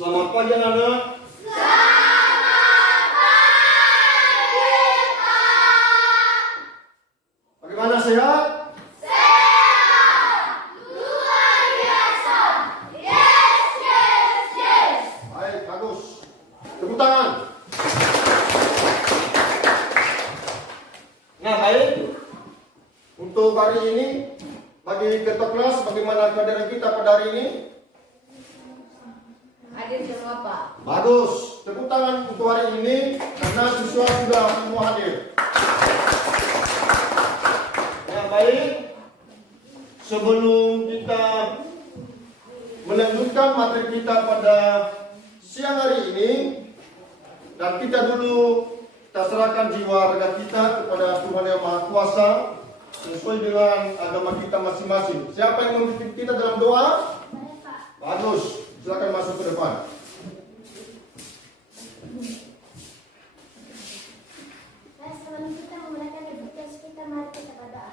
Selamat pagi anak-anak. Selamat pagi, Pak. Bagaimana, sehat? Sehat. Luar biasa. Yes, yes, yes. Baik, bagus. Tepuk tangan. Nah, baik. Untuk hari ini, bagi ketua kelas, bagaimana kehadiran kita pada hari ini? Hadir semua, Pak. Bagus. Tepuk tangan untuk hari ini karena siswa sudah semua hadir. Ya, baik. Sebelum kita melanjutkan materi kita pada siang hari ini, dan kita serahkan jiwa raga kita kepada Tuhan Yang Maha Kuasa sesuai dengan agama kita masing-masing. Siapa yang memimpin kita dalam doa? Bagus. Silakan masuk ke depan. Sebelum kita memulakan aktivitas kita, mari kita berdoa.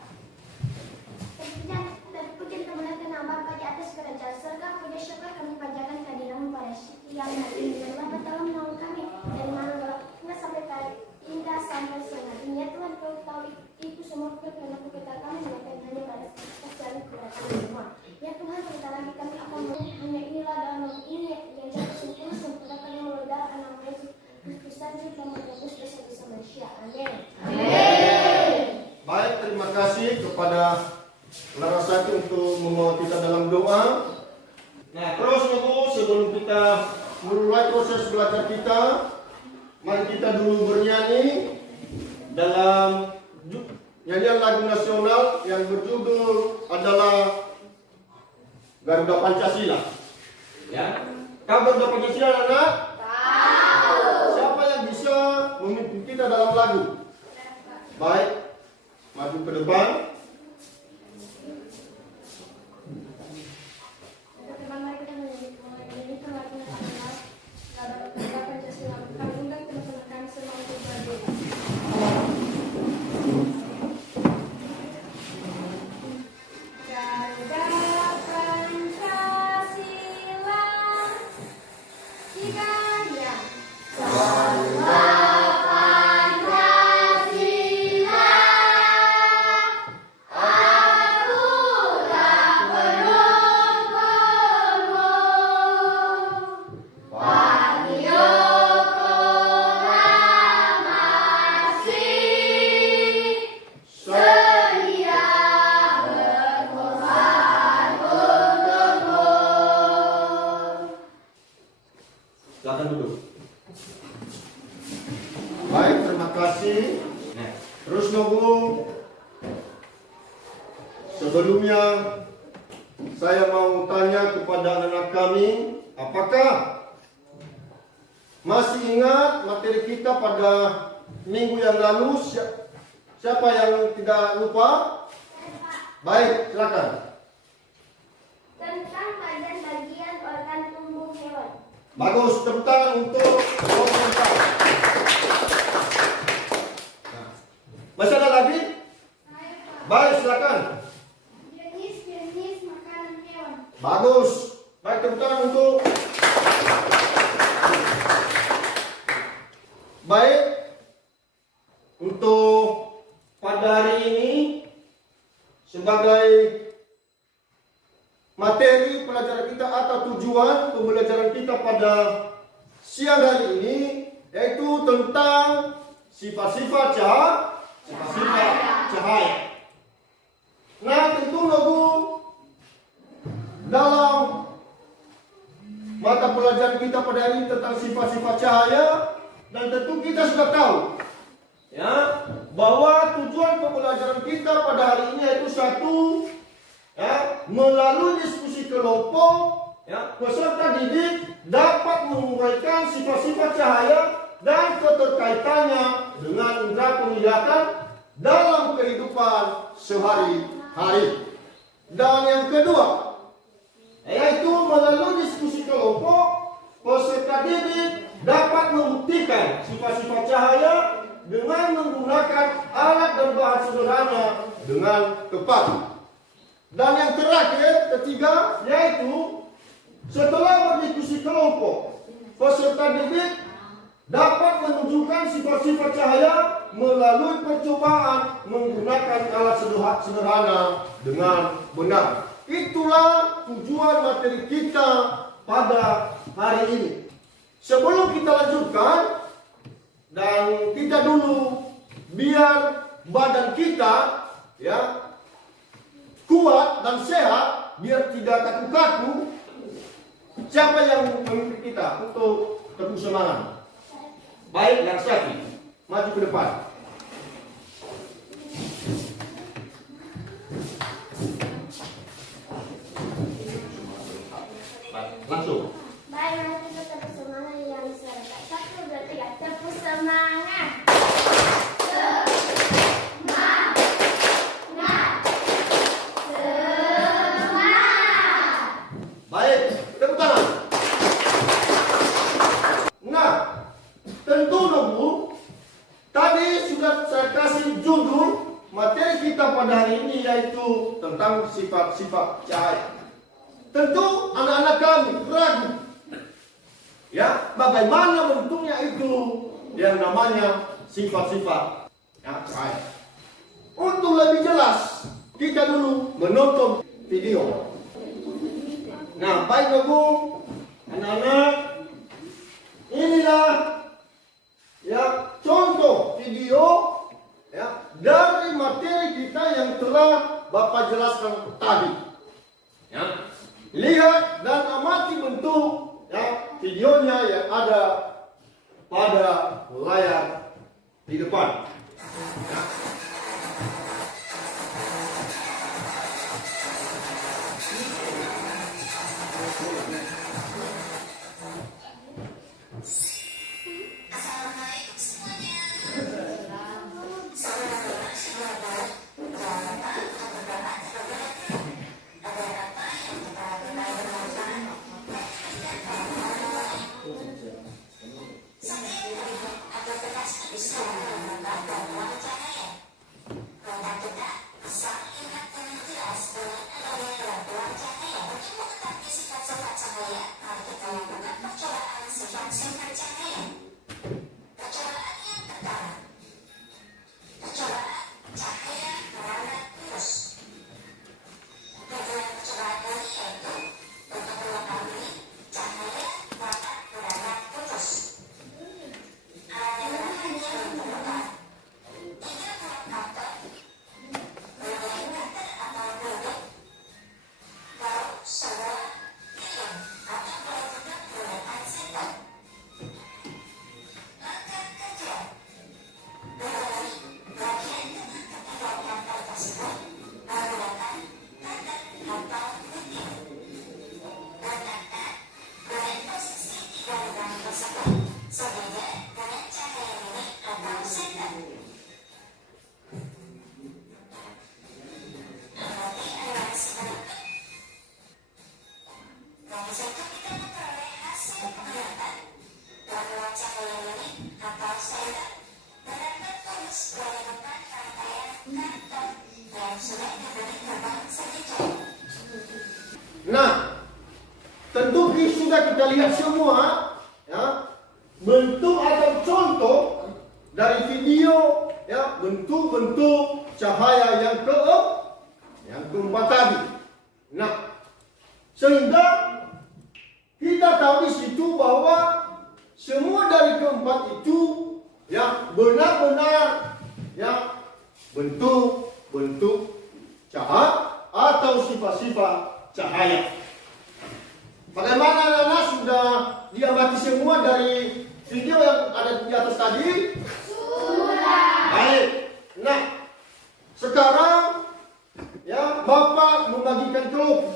Terpuji kemuliaan nama Bapa di atas kerajaan surga, puji syukur kami panjatkan kehadiran-Mu pada siang hari ini. Dan Bapa tolong menolong kami dari mana hingga sampai hingga sampai siang ini. Ya Tuhan, Kau tahu itu semua karena kita kami melakukan hanya pada kasih kepada kami semua. Ya Tuhan, sebentar lagi kami akan hanya inilah dalam ini yang jatuh sempurna kami meludah anak Yesus Kristus saja dan menebus dosa-dosa manusia. Amin. Baik, terima kasih kepada Larasati untuk membawa kita dalam doa. Nah, terus Ibu, sebelum kita mulai proses belajar kita, mari kita dulu bernyanyi dalam nyanyian lagu nasional yang berjudul adalah Garuda Pancasila. Ya, tahu Garuda Pancasila, anak? Tahu. Siapa yang bisa memimpin kita dalam lagu? Baik, maju ke depan. Teman-teman, mari kita menyanyikan lagu nasional Garuda Pancasila. Kami undang teman-teman kami semua untuk berdiri. Garuda Pancasila, digandang. Garuda Pancasila, akulah pelopormu, Wahyu proklamasi, sedia berkorban untukmu. Silakan duduk. Baik, terima kasih. Nah, terus Nobu, sebelumnya saya mau tanya kepada anak-anak kami, apakah masih ingat materi kita pada minggu yang lalu? Siapa yang tidak lupa? Baik, silakan. Tentang bagian-bagian organ tubuh hewan. Bagus, tepuk tangan untuk komentar. Nah, masih ada lagi? Baik, silakan. Jenis-jenis makanan hewan. Bagus. Baik, tepuk tangan untuk. Baik. Untuk pada hari ini sebagai materi pelajaran kita atau tujuan pembelajaran kita pada siang hari ini yaitu tentang sifat-sifat cahaya. Nah, tentu Nobu dalam mata pelajaran kita pada hari ini tentang sifat-sifat cahaya, dan tentu kita sudah tahu ya bahwa tujuan pembelajaran kita pada hari ini yaitu satu, ya, melalui diskusi kelompok, ya, peserta didik dapat menguraikan sifat-sifat cahaya dan keterkaitannya dengan indera penglihatan dalam kehidupan sehari-hari. Dan yang kedua, yaitu melalui diskusi kelompok, peserta didik dapat membuktikan sifat-sifat cahaya dengan menggunakan alat dan bahan sederhana dengan tepat. Dan yang terakhir, ketiga, yaitu setelah berdiskusi kelompok peserta didik dapat menunjukkan sifat-sifat cahaya melalui percobaan menggunakan alat sederhana dengan benar. Itulah tujuan materi kita pada hari ini. Sebelum kita lanjutkan, dan kita dulu biar badan kita ya kuat dan sehat, biar tidak kaku-kaku. Siapa yang memimpin kita untuk tepuk semangat? Baik, yang Syafi, maju ke depan. Langsung. Baik, mari kita tepuk semangat yang serta. 1, 2, 3, tepuk semangat. Baik, tepuk tangan. Nah, tentu dong Bu, tadi sudah saya kasih judul materi kita pada hari ini, yaitu tentang sifat-sifat cahaya. Tentu anak-anak kami ragu, ya, bagaimana bentuknya itu yang namanya sifat-sifat cahaya. Untuk lebih jelas, kita dulu menonton video. Nah, baik Bu, anak-anak, inilah ya contoh video ya dari materi kita yang telah Bapak jelaskan tadi. Ya. Lihat dan amati bentuk ya videonya yang ada pada layar di depan. Ya. Nah, tentu sudah kita lihat semua ya, bentuk atau contoh dari video ya, bentuk-bentuk cahaya yang keempat tadi. Nah, sehingga kita tahu di situ bahwa semua dari keempat itu ya benar-benar ya bentuk-bentuk cahaya atau sifat-sifat cahaya. Bagaimana anak-anak sudah diamati semua dari video yang ada di atas tadi? Sudah. Baik. Nah, sekarang ya Bapak membagikan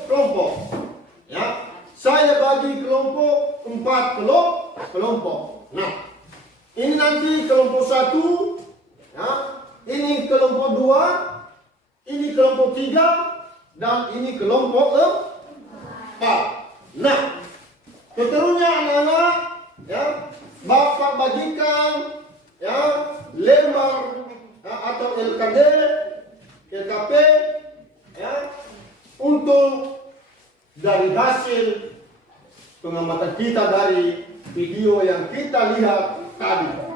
kelompok. Ya, saya bagi kelompok 4 kelompok. Nah, ini nanti kelompok 1, ya, ini kelompok 2, ini kelompok 3. Dan ini kelompok 4. Nah, seterusnya anak-anak, ya, Bapak bagikan ya lembar ya, atau LKD, LKP, ya, untuk dari hasil pengamatan kita dari video yang kita lihat tadi.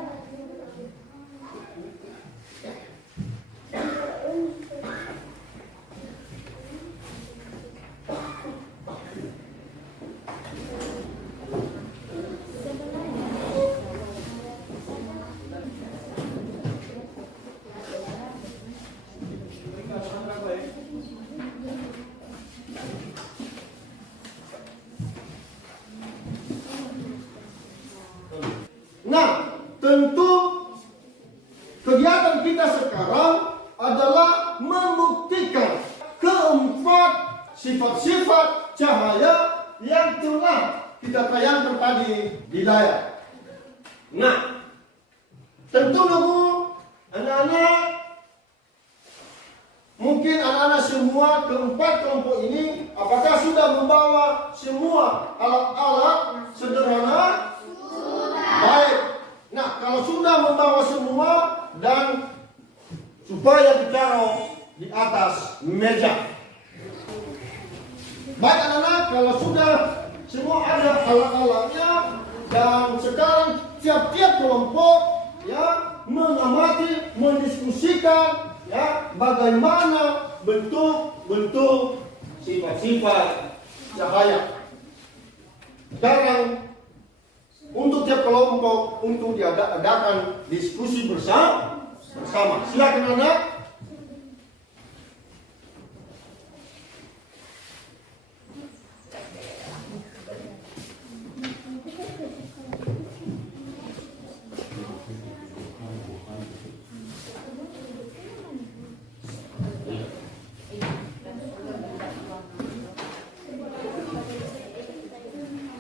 Nah, tentu kegiatan kita sekarang adalah membuktikan keempat sifat-sifat cahaya yang telah kita tayangkan tadi di layar. Nah, tentu dulu anak-anak, mungkin anak-anak semua keempat kelompok ini apakah sudah membawa semua alat-alat sederhana? Baik. Nah, kalau sudah membawa semua dan supaya ditaruh di atas meja. Baik anak-anak, kalau sudah semua ada alat-alatnya dan sekarang tiap-tiap kelompok ya mengamati, mendiskusikan ya bagaimana bentuk-bentuk sifat-sifat cahaya. Sekarang untuk tiap kelompok untuk diadakan diskusi bersama. Silakan anak.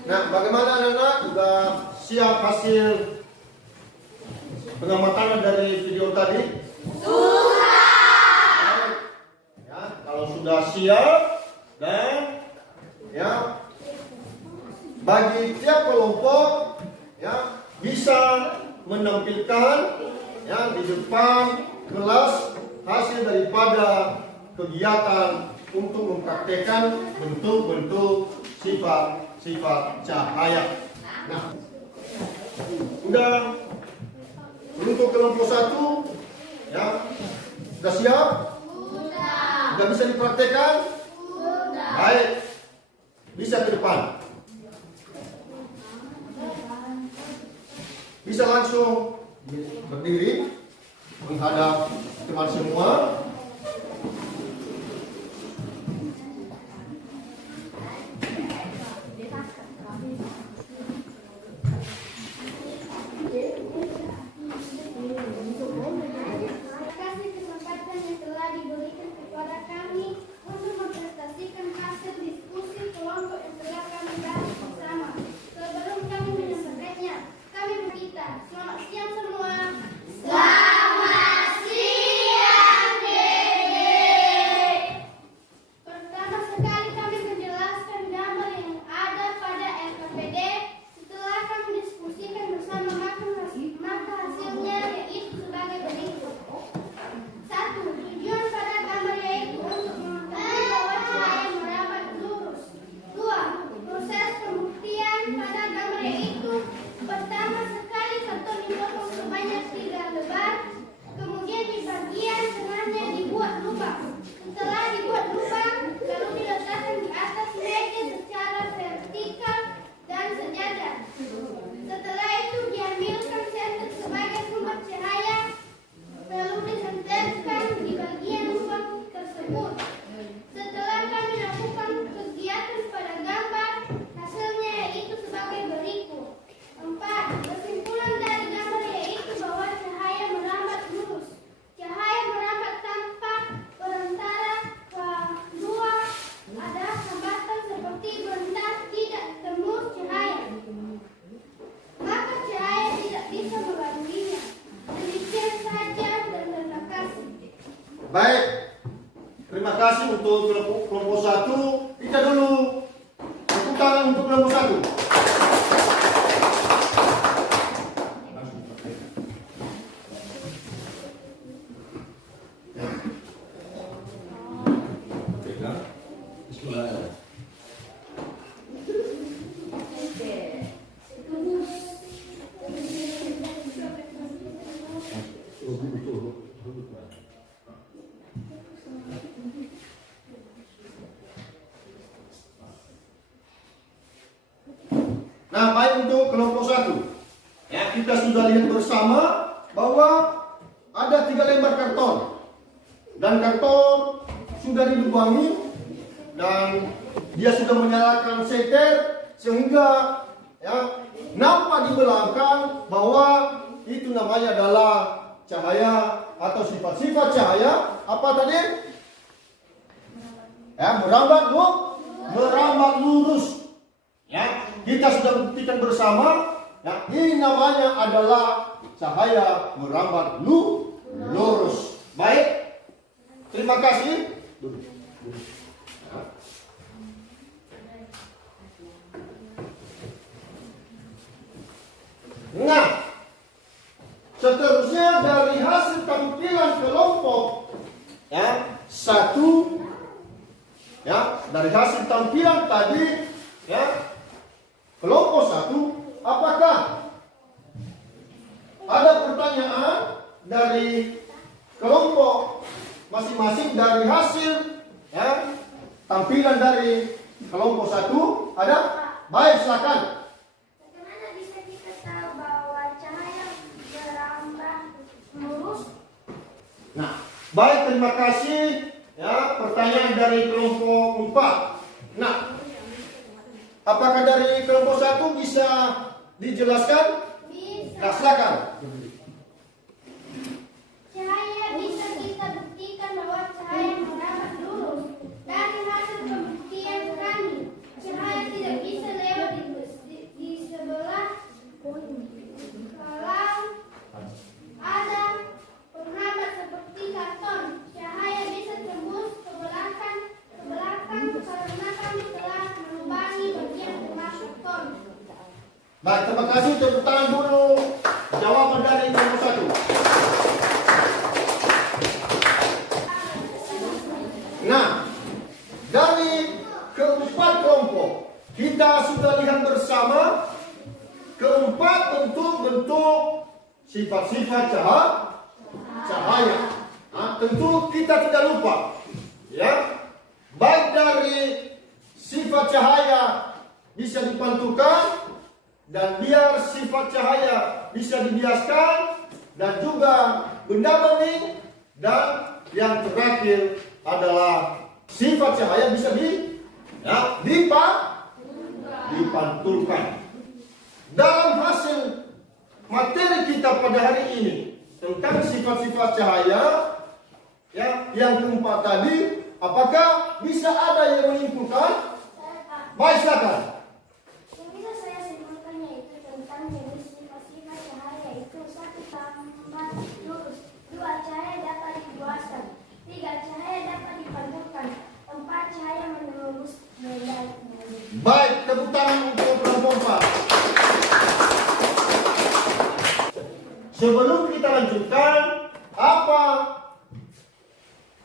Nah, bagaimana anak-anak? Sudah siap hasil pengamatan dari video tadi? Sudah. Ya, kalau sudah siap dan ya bagi tiap kelompok ya bisa menampilkan ya di depan kelas hasil daripada kegiatan untuk mempraktekkan bentuk-bentuk sifat cahaya. Nah, udah untuk kelompok 1 ya sudah siap? Sudah bisa dipraktekkan? Baik, bisa ke depan. Bisa langsung berdiri menghadap teman semua. Baik, terima kasih untuk kelompok 1. Kita dulu tepuk tangan untuk kelompok 1. baik untuk kelompok 1. Ya, kita sudah lihat bersama bahwa ada 3 lembar karton. Dan karton sudah dilubangi dan dia sudah menyalakan seter sehingga ya, nampak di belakang bahwa itu namanya adalah cahaya atau sifat-sifat cahaya apa tadi? Ya, merambat lurus. Ya, kita sudah buktikan bersama. Ya, ini namanya adalah cahaya merambat lurus. Baik, terima kasih. Nah, seterusnya dari hasil tampilan kelompok ya 1 ya, dari hasil tampilan tadi ya kelompok 1, apakah ada pertanyaan dari kelompok masing-masing dari hasil ya tampilan dari kelompok 1? Ada? Baik, silakan. Bagaimana bisa kita tahu bahwa cahaya merambat lurus? Nah, baik, terima kasih. Ya, pertanyaan dari kelompok 4. Nah, apakah dari kelompok 1 bisa dijelaskan? Bisa. Nah, silakan. Cahaya bisa kita buktikan bahwa cahaya merambat lurus. Dari hasil pembuktian kami, cahaya tidak bisa lewat di sebelah kalau ada penghambat seperti karton. Cahaya bisa tembus ke belakang karena kami telah melubangi bagian tengah karton. Baik, terima kasih. Tepuk tangan dulu. Jawaban dari kelompok 1. Nah, dari keempat kelompok kita sudah lihat bersama keempat bentuk sifat-sifat cahaya. Nah, tentu kita tidak lupa ya, baik dari sifat cahaya bisa dipantulkan dan biar sifat cahaya bisa dibiaskan dan juga benda bening, dan yang terakhir adalah sifat cahaya bisa dipantulkan. Dalam hasil materi kita pada hari ini tentang sifat-sifat cahaya ya, yang keempat tadi, apakah bisa ada yang menyimpulkan? Baik, silakan. Yang bisa saya simpulkan yaitu tentang jenis sifat-sifat cahaya, yaitu 1. Merambat lurus, 2. Cahaya dapat diluaskan, 3. Cahaya dapat dipantulkan, 4. Cahaya menembus benda. Baik, tepuk tangan untuk kelompok 4. Sebelum kita lanjutkan, apa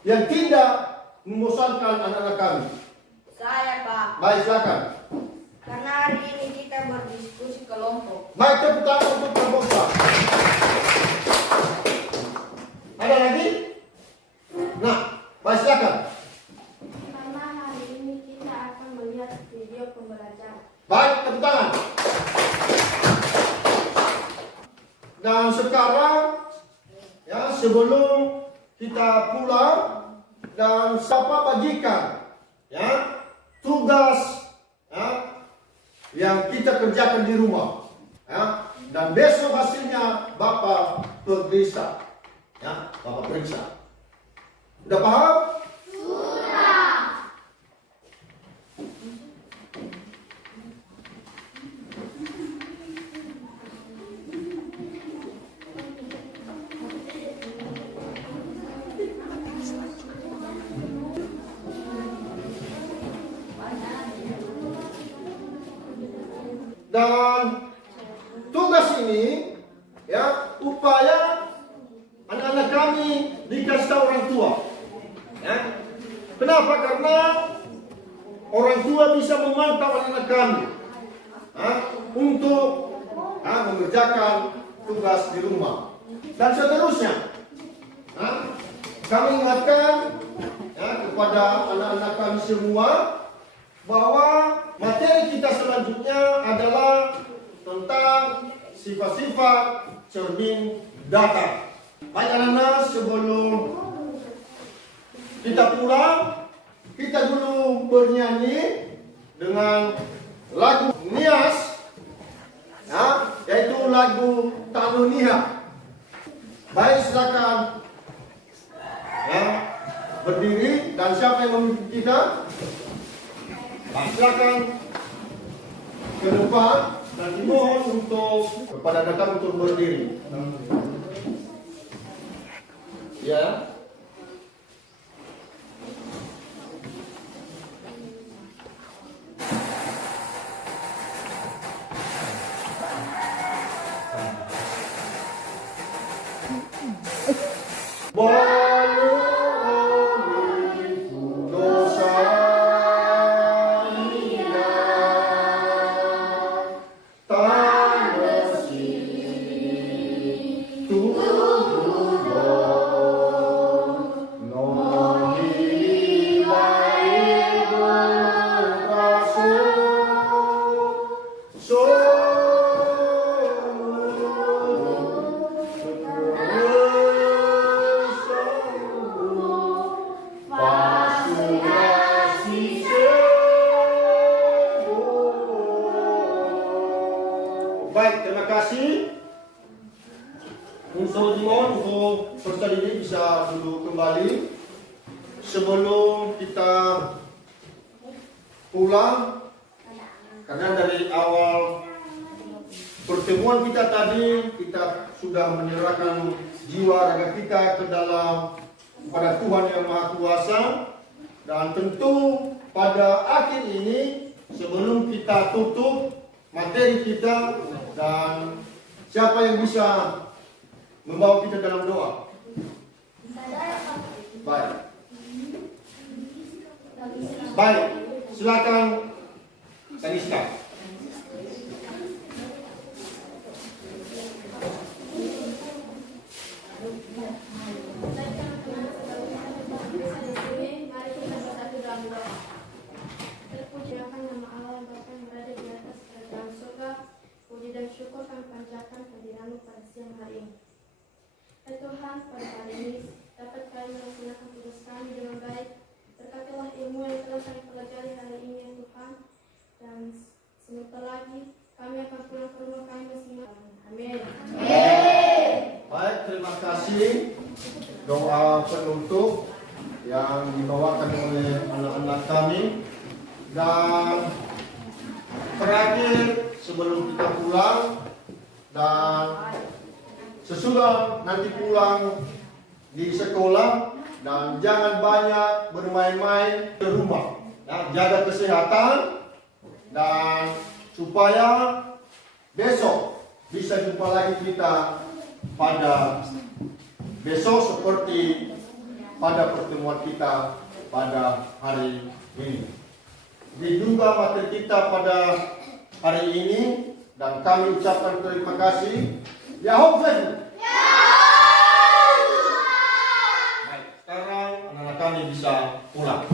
yang tidak membosankan anak-anak kami? Saya, Pak. Baik, silakan. Karena hari ini kita berdiskusi kelompok. Baik, tepuk tangan untuk kelompok 4. Ada lagi? Nah, baik, silakan. Karena hari ini kita akan melihat video pembelajaran. Baik, tepuk tangan. Dan sekarang ya, sebelum kita pulang dan siapa bagikan ya tugas ya, yang kita kerjakan di rumah ya, dan besok hasilnya Bapak periksa ya, Bapak periksa. Udah paham? Dan tugas ini ya, upaya anak-anak kami dikasih tahu orang tua ya. Kenapa? Karena orang tua bisa memantau anak-anak kami ya, untuk ya, mengerjakan tugas di rumah dan seterusnya ya. Kami ingatkan ya, kepada anak-anak kami semua bahwa materi kita selanjutnya adalah tentang sifat-sifat cermin datar. Baik anak-anak, sebelum kita pulang, kita dulu bernyanyi dengan lagu Nias, ya, yaitu lagu Tanunia. Baik, silakan ya, berdiri, dan siapa yang memimpin kita? Nah, silakan ke depan dan dimohon untuk kepada datang untuk berdiri. Ya. Baik, terima kasih. Unsur dimohon untuk peserta didik bisa duduk kembali. Sebelum kita pulang, karena dari awal pertemuan kita tadi, kita sudah menyerahkan jiwa raga kita ke dalam pada Tuhan yang Maha Kuasa. Dan tentu pada akhir ini, sebelum kita tutup materi kita, dan siapa yang bisa membawa kita dalam doa? Baik. Baik, silakan Kaniska. Terpujiakan nama Allah yang Bapa yang berada di atas kerajaan surga. Puji dan syukur kami panjatkan kehadiran-Mu pada siang hari ini. Ya Tuhan, pada hari ini dapat kami melaksanakan tugas kami dengan baik. Berkatilah ilmu yang telah kami pelajari hari ini ya Tuhan. Dan sebentar lagi kami akan pulang ke rumah kami masing-masing. Amin. Baik, terima kasih. Doa penutup yang dibawakan oleh anak-anak kami. Dan terakhir sebelum kita pulang dan sesudah nanti pulang di sekolah, dan jangan banyak bermain-main ke rumah. Ya, jaga kesehatan dan supaya besok bisa jumpa lagi kita pada besok seperti pada pertemuan kita pada hari ini. Diduga materi kita pada hari ini, dan kami ucapkan terima kasih. Yahweh. Baik, sekarang anak-anak kami bisa pulang.